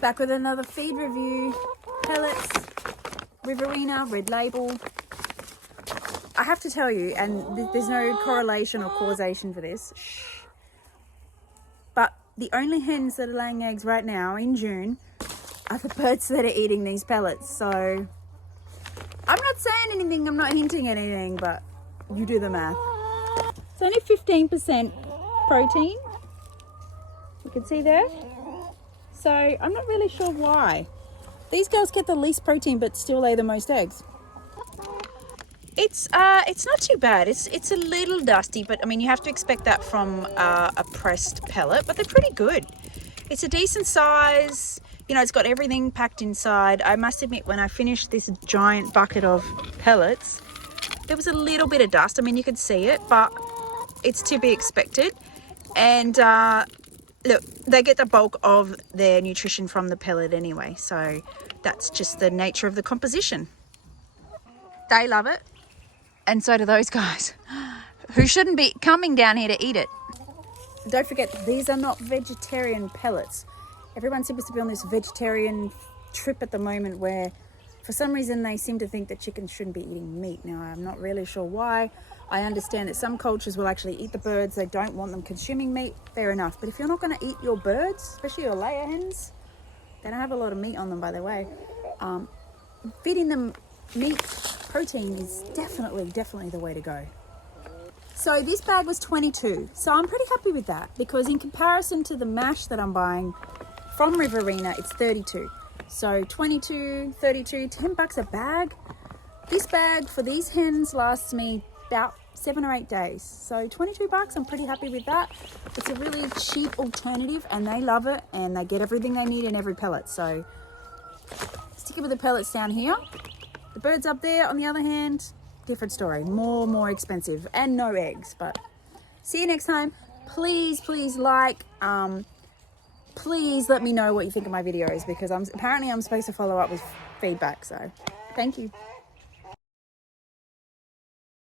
Back with another feed review. Pellets, Riverina, Red Label. I have to tell you, and there's no correlation or causation for this, but the only hens that are laying eggs right now in June are the birds that are eating these pellets. So I'm not saying anything, I'm not hinting at anything, but you do the math. It's only 15% protein. You can see there. So I'm not really sure why. These girls get the least protein but still lay the most eggs. It's not too bad. It's a little dusty, but I mean you have to expect that from a pressed pellet, but they're pretty good. It's a decent size. You know, it's got everything packed inside. I must admit, when I finished this giant bucket of pellets, there was a little bit of dust. I mean, you could see it, but it's to be expected. And look, they get the bulk of their nutrition from the pellet anyway, so that's just the nature of the composition. They love it, and so do those guys who shouldn't be coming down here to eat it. Don't forget, these are not vegetarian pellets. Everyone seems to be on this vegetarian trip at the moment where for some reason they seem to think that chickens shouldn't be eating meat. Now, I'm not really sure why. I understand that some cultures will actually eat the birds. They don't want them consuming meat. Fair enough. But if you're not going to eat your birds, especially your layer hens, they don't have a lot of meat on them, by the way. Feeding them meat protein is definitely the way to go. So this bag was 22. So I'm pretty happy with that because in comparison to the mash that I'm buying from Riverina, it's 32. So 22, 32, 10 bucks a bag. This bag for these hens lasts me about 7 or 8 days. So 22 bucks, I'm pretty happy with that. It's a really cheap alternative and they love it and they get everything they need in every pellet. So sticking with the pellets down here. The birds up there, on the other hand, different story. More expensive and no eggs. But see you next time. Please like, please let me know what you think of my videos because I'm supposed to follow up with feedback. So thank you.